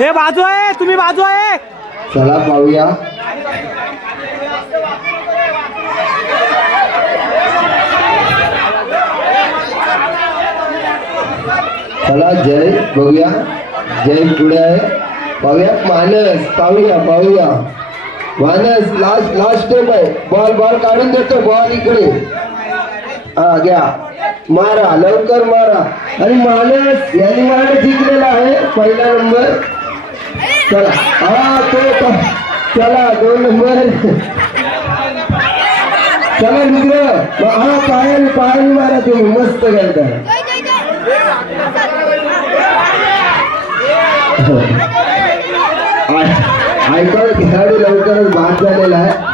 हे बाजू आहे तुम्ही बाजू आहे. चला पाहूया. चला जय बघूया. जय पुढे आहे. पाहूया मानस पाहूया पाहूया. मानस लास्ट लास्ट स्टेप आहे. बॉल बॉल काढून देतो बॉल इकडे. हा घ्या. मारा लवकर मारा. आणि मानस यांनी मारा जिंकलेला आहे पहिला नंबर चला. हा तो चला दोन नंबर. चला मित्र. हा पायाने पायाने मारा तुम्ही. मस्त करता. हो. आयकर खेळाडू लवकरच बाद झालेला आहे.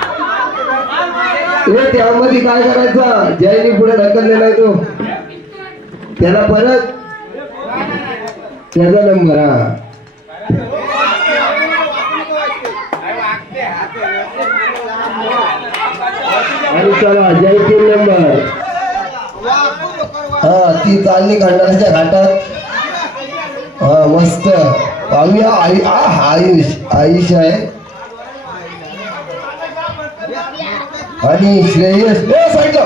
त्यामध्ये काय करायचं? जयनी पुढे ढकललेला आहे तो. त्याला परत. त्याचा नंबर हा. आणि चला जय तीन नंबर. हा ती चालली खंडाच्या घाटात. हा मस्त. पाहूया आई आयुष आयुष आहे. आणि श्रेयस ए साईडला.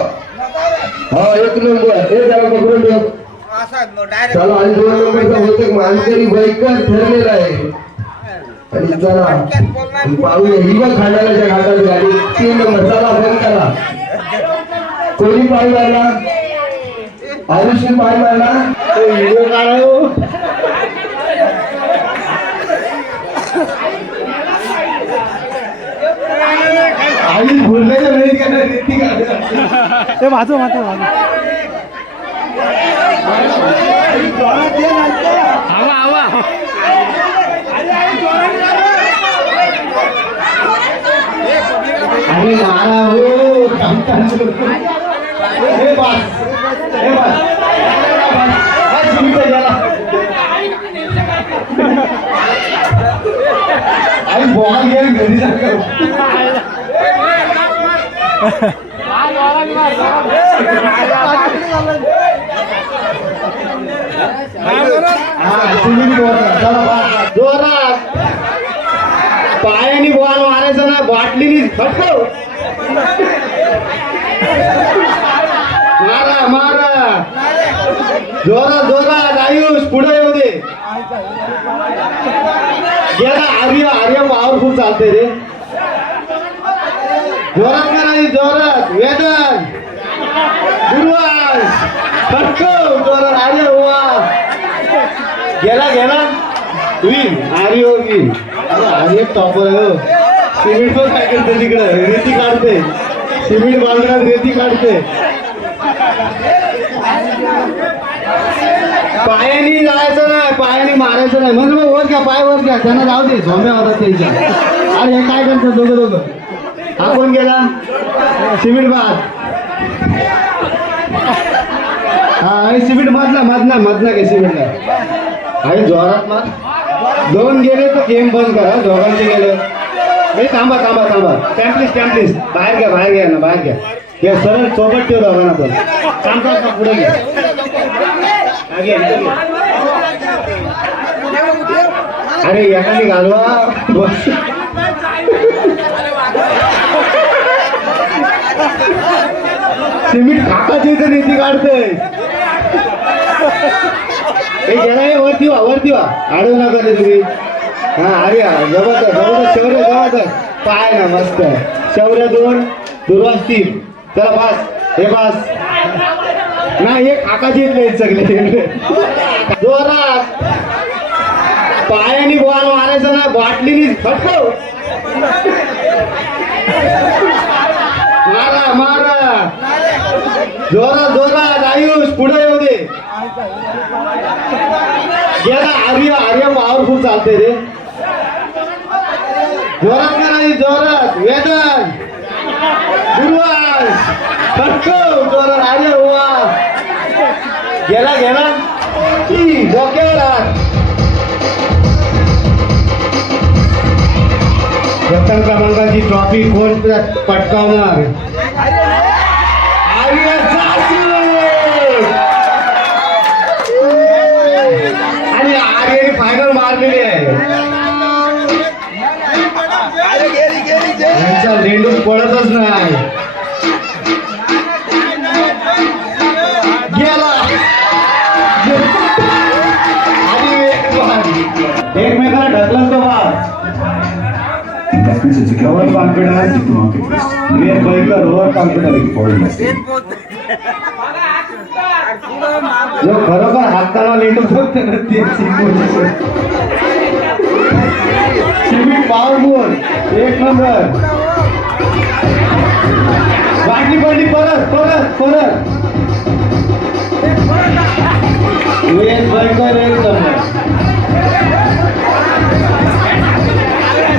हा एक नंबर. एक जरा पकडून ठेव. चला आणि दोन नंबरचा होते मानकरी बैकर ठरलेला आहे. आणि चला. पाहूया ही बघ खांडाल्याच्या घाटात गाडी तीन नंबर चला बंद करा. कोणी पाय मारला? आयुषने पाय मारला? व्हिडिओ बोलण्याच्या वेळी रीती काढा ते बाजू बाजू बाजू हवा हवा अरे नारा हो हे बस हे बस आई बॉल घरी जोरात पायाने बॉल मारायचा ना बाटलीनी फटकव मारा जोरा जोरात जोरात आयुष पुढे येऊ दे. गेला आर्य आर्य पॉवरफुल चालते रे. जोरात करा जोरात. वेदन. दुर्वास फटकव जोरात आर्य वा गेला गेला. विन आर्य हो, विन आर्य टॉपर आहे हो. सिमेंट पण काय करते तिकडे? रेती काढते सिमेंट बांधण्यात रेती काढते पायानी जायचं नाही पायानी मारायचं नाही. म्हणजे मग वर घ्या पाय वर घ्या. त्यांना जाऊ दे झोम्या होता त्यांच्या. अरे हे काय करतात दोघं दोघं? हा कोण गेला? सिमेंट बाद हा सिमेंट मधला मधला मधला काय सिमेंटला आणि जोरात मार. दोन गेले तर गेम बंद करा. दोघांचे गेले. हे थांबा थांबा थांबा. टॅम्पलिस टॅम्पलिस बाहेर घ्या बाहेर घ्या ना बाहेर घ्या. हे सरळ सोबत ठेव दोघांना पण काम कर का पुढे घे, अरे एखादी घालवा. बस सिमेंट खाकाची इथं नीती काढतोय हे गेला हे वरती वा वरती वा. अडवू नका रे तुम्ही. हा अरे जबरदस्त जबरदस्त शौर्य जबरदस्त. पाय ना मस्त. शौर्य दोन दुर्वास तीन. चला बस. हे बस. नाही हे आकाशी इथले सगळे. जोरात. पायाने बॉल मारायचा ना बाटलीने फटकव मारा मारा. जोरा जोरात. आयुष पुढे येऊ दे. गेला आर्य आर्य पॉवरफुल चालते रे. जोरात करा जोरात. वेदन. आर्य गेला गेला. की डोक्यावर. प्रथम क्रमांकाची ट्रॉफी कोण पटकावणार? आर्य! आणि आर्यने फायनल मारलेली आहे. यांचा लेंडू पळतच गेला. एक एकमेकाला ढकलत तो ओव्हर कॉन्फिडन्स मेन बैकर ओव्हर कॉन्फिडन्स जो खरोखर हाताला लेटू बघतो ना ते सिमिट एक नंबर वाटली पडली परत परत परत. एक बैकर एक नंबर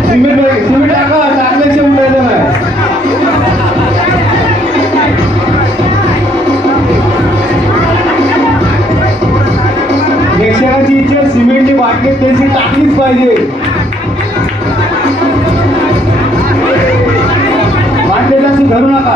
सिमेंट बैक टाका टाकल्याशिवाय उडायचं नाही. प्रेक्षकाची इच्छा सिमेंटची बाटली त्याची टाकलीच पाहिजे. धरू नका.